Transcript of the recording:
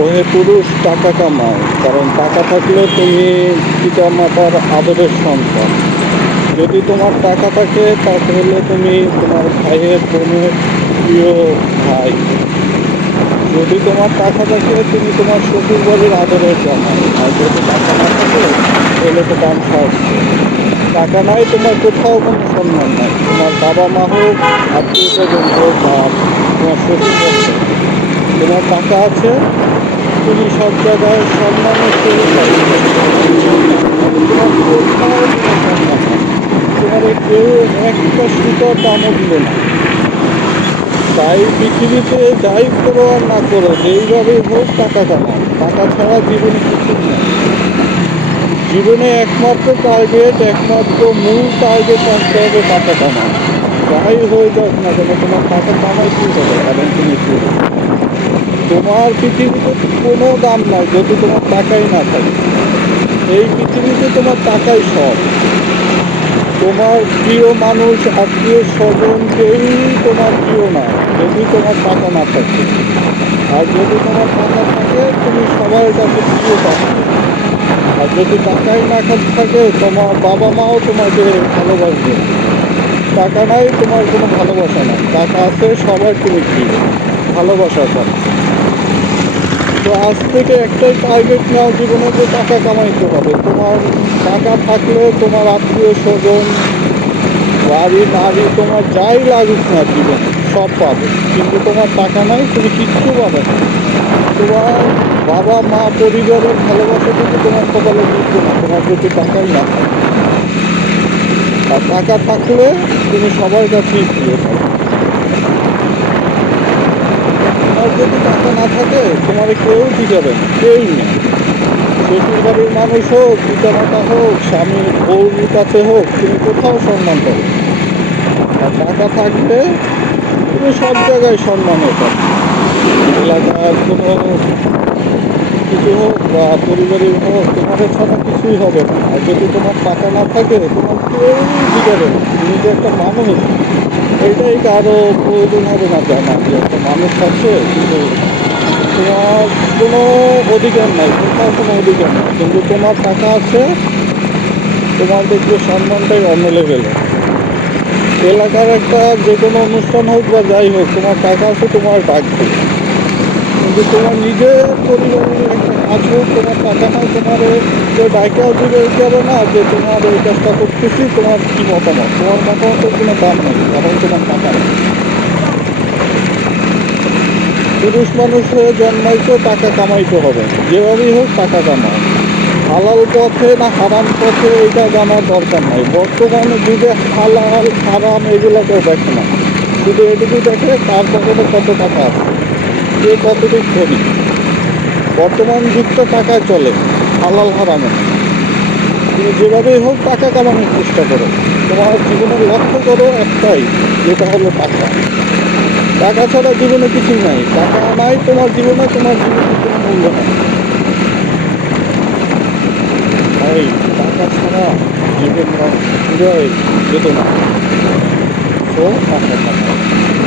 ওহে পুরুষ টাকা কামাও, কারণ টাকা থাকলে তুমি পিতা মাতার আদরের সন্তান। যদি তোমার টাকা থাকে, তাহলে তুমি তোমার ভাইয়ের বোনের প্রিয় ভাই। যদি তোমার টাকা থাকে, তুমি তোমার শ্বশুর বাড়ির আদরের জামাই। আর যদি টাকা না থাকে, তাহলে তো দাম খাওয়াচ্ছে টাকা নাই, তোমার কোথাও কোনো সম্মান নাই। তোমার বাবা মা হোক, আত্মীয় স্বজন হোক, বা তোমার শ্বশুর হোক, তোমার টাকা আছে তুমি সব জায়গায় সহিত পাবে। তোমার কেউ একটা সুতোর দামও দিবে না। তাই পৃথিবীতে যাই করো আর না করো, যেইভাবে হোক টাকা কামাও। টাকা ছাড়া জীবনে কিছু নেই। জীবনে একমাত্র টার্গেট একমাত্র মূল টার্গেট রাখতে হবে টাকা কামাও যাই হয়ে যাক না কেন, তোমার টাকা কামাই কি হবে? কারণ তুমি তোমার পৃথিবীতে কোনো দাম নাই, যদি তোমার টাকাই না থাকে। এই পৃথিবীতে তোমার টাকাই সব। তোমার প্রিয় মানুষ, আত্মীয় স্বজন, কেউই তোমার প্রিয় না, যদি তোমার টাকা না থাকে। আর যদি তোমার টাকা থাকে, তুমি সবার কাছে প্রিয় থাকবে আর যদি টাকাই না থাকে, তোমার বাবা মাও তোমাকে ভালোবাসবে। টাকা নাই, তোমার কোনো ভালোবাসা নাই। টাকা আছে সবার তুমি প্রিয়। ভালোবাসা পাচ্ছ তো আজ থেকে একটাই টার্গেট নাও, জীবনে যে টাকা কামাইতে হবে। তোমার টাকা থাকলে তোমার আত্মীয় স্বজন বাড়ি নারী, তোমার যাই লাগুক না জীবনে, সব পাবে। কিন্তু তোমার টাকা নাই, তুমি কিচ্ছু পাবে না। তোমার বাবা, মা, পরিবারের ভালোবাসা কিন্তু তোমার কপালে জুটবে না। তোমার যদি টাকাই না আর টাকা থাকলে তুমি সবার কাছেই প্রিয় থাকবে তোমার যদি টাকা না থাকে, তোমার কেউ দিবে না কেউই না শ্বশুর বাড়ির মানুষ হোক পিতা মাতা হোক স্বামী বউর কাছে হোক, তুমি কোথাও সম্মান পাবে আর টাকা থাকলে তুমি সব জায়গায় সম্মানে পাবে এলাকার কোনো কিছু হোক বা পরিবারের হোক, তোমার ছাড়া কিছুই হবে না। আর যদি তোমার টাকা না থাকে, তোমার কেউই দিবে না। তুমি যে একটা মানুষ। এটাই কারও প্রয়োজন হবে না জানা যে একটা মানুষ আছে, কিন্তু তোমার কোনো অধিকার নাই, তোমার কোনো অধিকার নাই। কিন্তু তোমার টাকা আছে তোমার দেখবে সম্মানটাই অন্য লেভেলে এলাকার একটা যে কোনো অনুষ্ঠান হোক বা যাই হোক, তোমার টাকা আছে, তোমার ডাকবে কিন্তু তোমার নিজের পরিবারের একটা কাজ হোক, তোমার টাকা নাই, তোমার কেউ ডাইকাও দিবে যাবে না যে তোমার এই কাজটা করতেছি, তোমার কি মতামত? তোমার মতামতের কোনো দাম নেই, কারণ তোমার টাকা নেই। পুরুষ মানুষ হয়ে জন্মাইতে টাকা কামাইতে হবে। যেভাবেই হোক টাকা কামাও। হালাল পথে না হারাম পথে এটা জানার দরকার নাই। বর্তমানে যুগে হালাল, হারাম এগুলো কেউ দেখে না। শুধু এটুকু দেখে তার পকেটে কত টাকা আছে। কে কতটুকু ধনী। বর্তমান যুগটা টাকায় চলে, হালাল, হারামে। তুমি যেভাবেই হোক টাকা কামানোর চেষ্টা করো। তোমার জীবনের লক্ষ্য করো একটাই, যেটা হলো টাকা। টাকা ছাড়া জীবনে কিছু নাই। টাকা নাই, তোমার জীবনে তোমার জীবনে কোনো মূল্য নাই? ভাই, টাকা ছাড়া জীবন যেত না। তো, টাকা